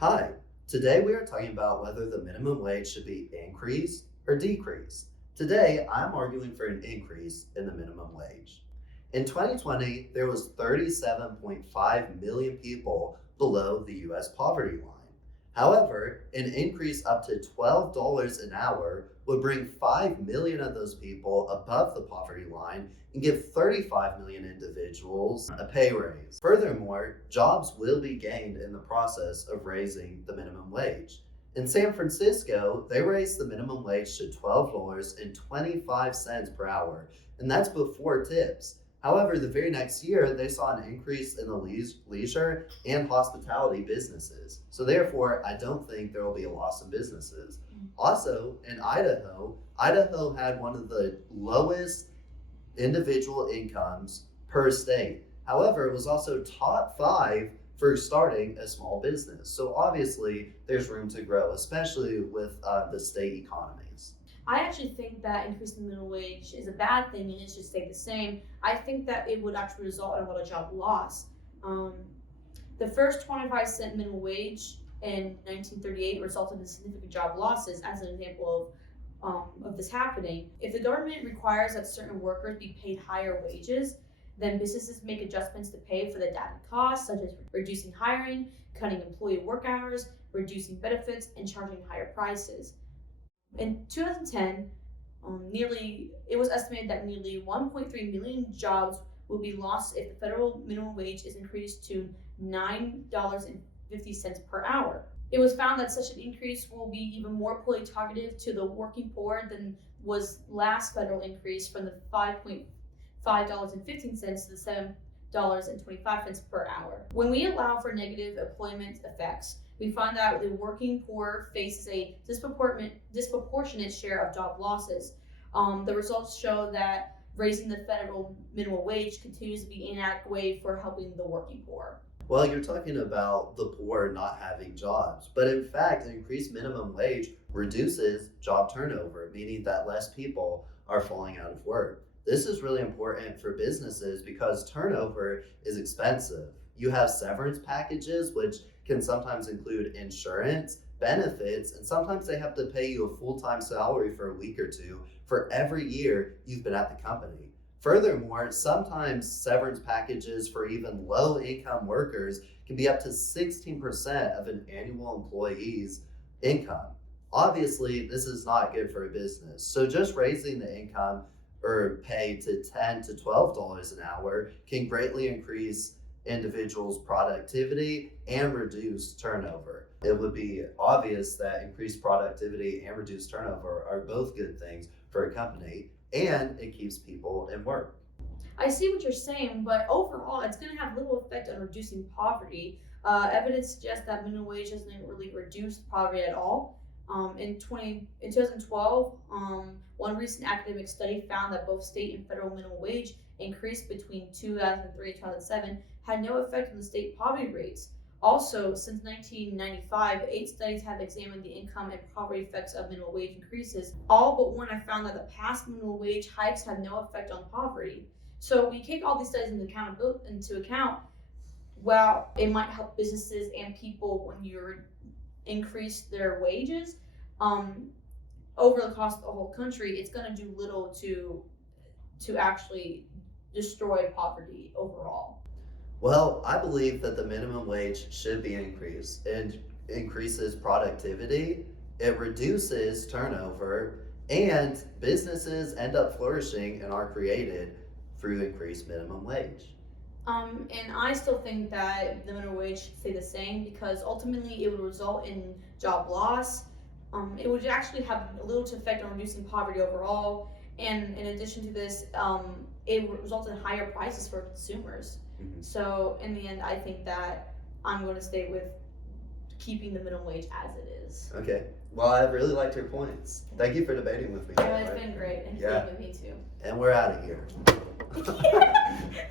Hi, today we are talking about whether the minimum wage should be increased or decreased. Today, I'm arguing for an increase in the minimum wage. In 2020, there was 37.5 million people below the US poverty line. However, an increase up to $12 an hour would bring 5 million of those people above the poverty line and give 35 million individuals a pay raise. Furthermore, jobs will be gained in the process of raising the minimum wage. In San Francisco, they raised the minimum wage to $12.25 per hour, and that's before tips. However, the very next year, they saw an increase in the leisure and hospitality businesses. So, therefore, I don't think there will be a loss of businesses. Also, in Idaho, Idaho had one of the lowest individual incomes per state. However, it was also top five for starting a small business. So obviously, there's room to grow, especially with the state economies. I actually think that increasing the minimum wage is a bad thing and it should stay the same. I think that it would actually result in a lot of job loss. Um, the first 25-cent minimum wage in 1938 resulted in significant job losses as an example of this happening. If the government requires that certain workers be paid higher wages, then businesses make adjustments to pay for the added costs, such as reducing hiring, cutting employee work hours, reducing benefits, and charging higher prices. In 2010, it was estimated that nearly 1.3 million jobs will be lost if the federal minimum wage is increased to $9.50 per hour. It was found that such an increase will be even more poorly targeted to the working poor than was last federal increase from the $5.15 to the $7.25 per hour. When we allow for negative employment effects, we find that the working poor faces a disproportionate share of job losses. The results show that raising the federal minimum wage continues to be an inadequate way for helping the working poor. Well, you're talking about the poor not having jobs, but in fact, an increased minimum wage reduces job turnover, meaning that less people are falling out of work. This is really important for businesses because turnover is expensive. You have severance packages, which can sometimes include insurance, benefits, and sometimes they have to pay you a full-time salary for a week or two for every year you've been at the company. Furthermore, sometimes severance packages for even low-income workers can be up to 16% of an annual employee's income. Obviously, this is not good for a business. So just raising the income or pay to $10 to $12 an hour can greatly increase individuals' productivity and reduce turnover. It would be obvious that increased productivity and reduced turnover are both good things for a company, and it keeps people in work. I see what you're saying, but overall, it's going to have little effect on reducing poverty. Evidence suggests that minimum wage doesn't really reduce poverty at all. In 2012, one recent academic study found that both state and federal minimum wage increased between 2003 and 2007 had no effect on the state poverty rates. Also, since 1995, 8 studies have examined the income and poverty effects of minimum wage increases. All but one have found that the past minimum wage hikes had no effect on poverty. So we take all these studies into account. While it might help businesses and people when you increase their wages, over the cost of the whole country, it's going to do little to actually destroy poverty overall. Well, I believe that the minimum wage should be increased. It increases productivity, it reduces turnover, and businesses end up flourishing and are created through increased minimum wage. And I still think that the minimum wage should stay the same because ultimately it would result in job loss. It would actually have a little to effect on reducing poverty overall. And in addition to this, it would result in higher prices for consumers. Mhm. So in the end, I think that I'm going to stay with keeping the minimum wage as it is. Okay. Well, I really liked your points. Thank you for debating with me. Yeah, it's been great. And Yeah. with me too. And we're out of here.